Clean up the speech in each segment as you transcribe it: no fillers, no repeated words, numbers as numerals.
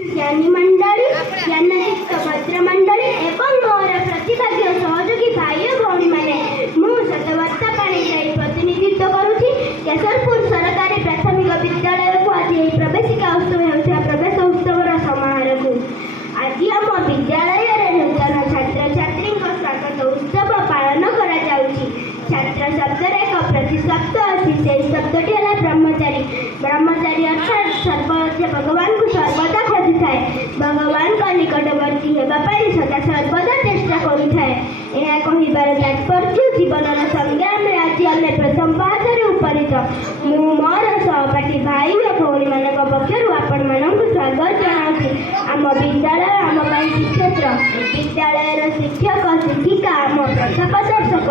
ज्ञानी मंडली ज्ञानदीप्त भद्र मंडली एवं मोर प्रतिभाग्य सहयोगी भाई और भौणी मैंने मु शतवर्षा पाणिग्राही प्रतिनिधित्व करुछि केशरपुर सरकारी प्राथमिक विद्यालय को आज यही प्रवेशिका उत्सव होता प्रवेश उत्सव समारोह को आज आम विद्यालय नूतन छात्र छात्री स्वागत उत्सव पालन करा छात्र शब्द एक प्रतिशब्द अच्छी से शब्दटी है ब्रह्मचारी ब्रह्मचारी अर्थात सर्वज्ञ भगवान को सर्वदा खोजी थाए भगवान का निकटवर्ती होगापाई सदा सर्वदा चेष्टा करुए यह कहबार तात्पर्य जीवन संग्राम आज आम प्रथम पाहर उपनीत मु मोर सहपाठी भाई और भौणी मान पक्षर आपण मानक स्वागत जनाऊँ आम विद्यालय आम श्रीक्षेत्र विद्यालय शिक्षक शिक्षिका आम प्रथापदर्शक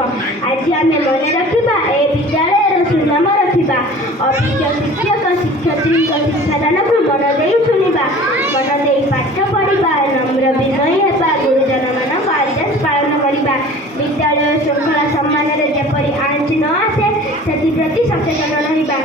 आज आम मन रखा ए विद्यालय सुनाम रखा अभिज्ञ शिक्षक शिक्षयित्री शिक्षादान को मन दे शुणा मन दे पाठ पढ़ा नम्र विनयी होगा गुरुजन मान आदेश पालन करवा विद्यालय श्रृंखला सम्मान जपरी आंच न आसे से सचेतन रहा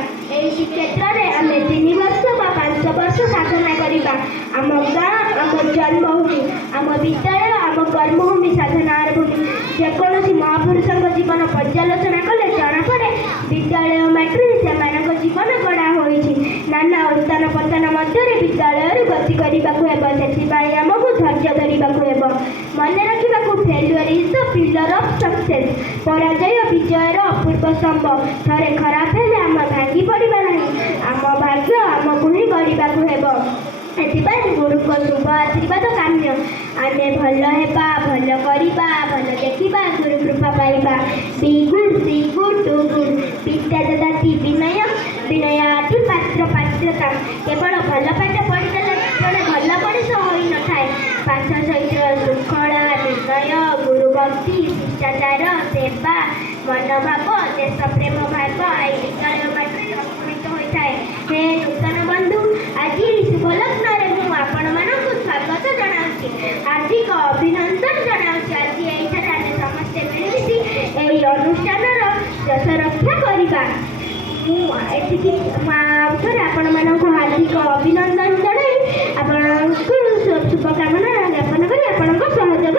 क्षेत्र में आम 3 वर्ष 5 वर्ष साधना करवा आम गाँ आम जन्मभूमि आम विद्यालय आम कर्मभूमि साधनार भूमि जेकोसी महापुरुषों जीवन पर्यालोचना कले जनापड़े विद्यालय माटी से जीवन गढ़ा होती नाना उत्थान पतन मध्य विद्यालय गति करने आमको धैर्य धरवा मन रखा failure is the pillar of success पराजय विजयर अपूर्व स्तंभ थे खराब हेले आम भांगी पड़ा ना आम भाग्य आमको ही गढ़ा एथिपाई गुरु को शुभ आशीर्वाद काम्य आम भल हेबा भल करवा भल देखा गुरु कृपा पाइबा be good see good do good विद्या ददाति विनय विनयाति पात्र पात्रता केवल भल पाठ पढ़ीदेले जड़े भल मनीष हो न थाए पाठ सहित श्रृंखला निर्णय गुरु भक्ति शिष्टाचार सेवा मनोभाव देश प्रेम भाव विद्यालय माटी अंकुरित होता है हे नूतन बंधु आज शुभ लग्न आपण मानक स्वागत जनाऊँ हार्दिक अभिनंदन जनाऊँ आज ये समस्ते मिलमिशि यही अनुष्ठान यश रक्षा करवा मुझे आपण मानक हार्दिक अभिनंदन जनाई आपको शुभकामना ज्ञापन कर सहयोग